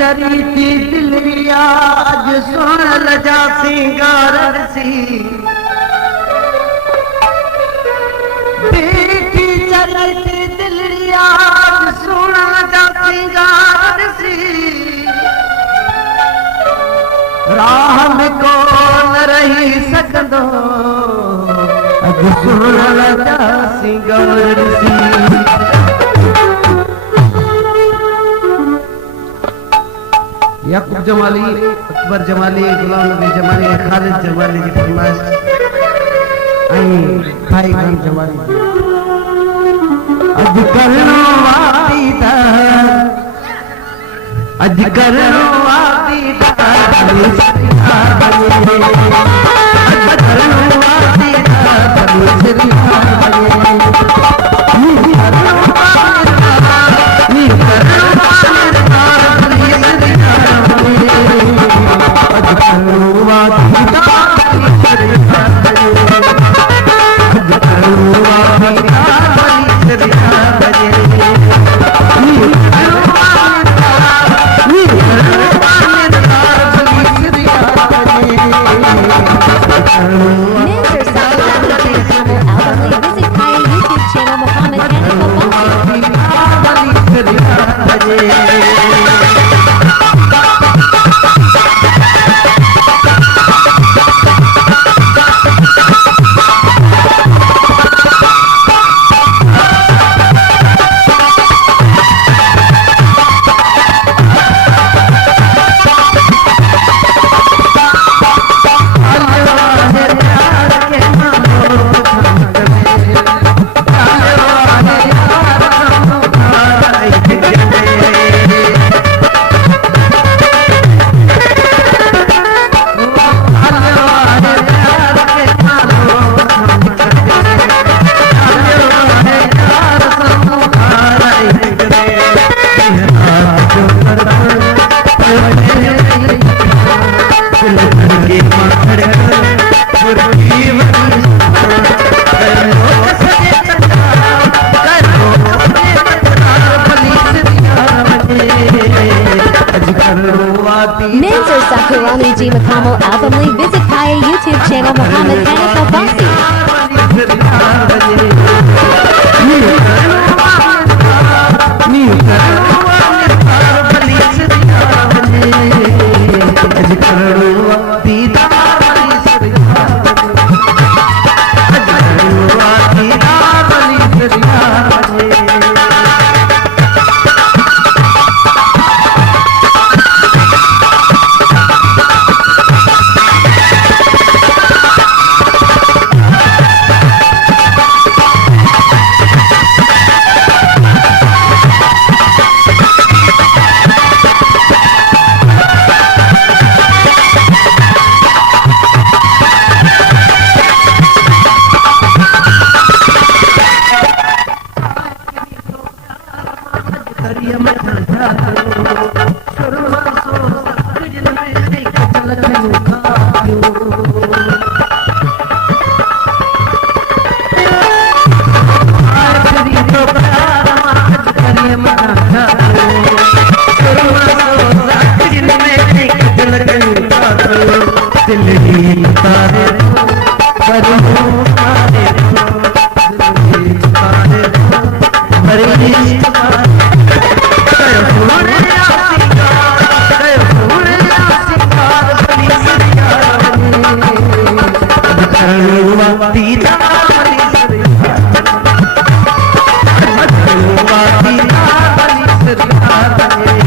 चरी थी दिलिया अज सुन लजा सिंगार सी बेटी चरी थी दिलिया अज सुन लजा सिंगार सी राह में कौन रही सकदो अज सुन लजा सिंगार सी। याकूब जमाली, अकबर जमाली, गुलाम नबी जमाली, खालिद जमाली की फरमाइश भाई खान जमाली अज करणो वाती था अज करणो वाती था अज करणो वाती Minzer Sakurani G. Makamal album link. Visit Kaya YouTube channel Muhammad Hanif Al-Basi. Thank you.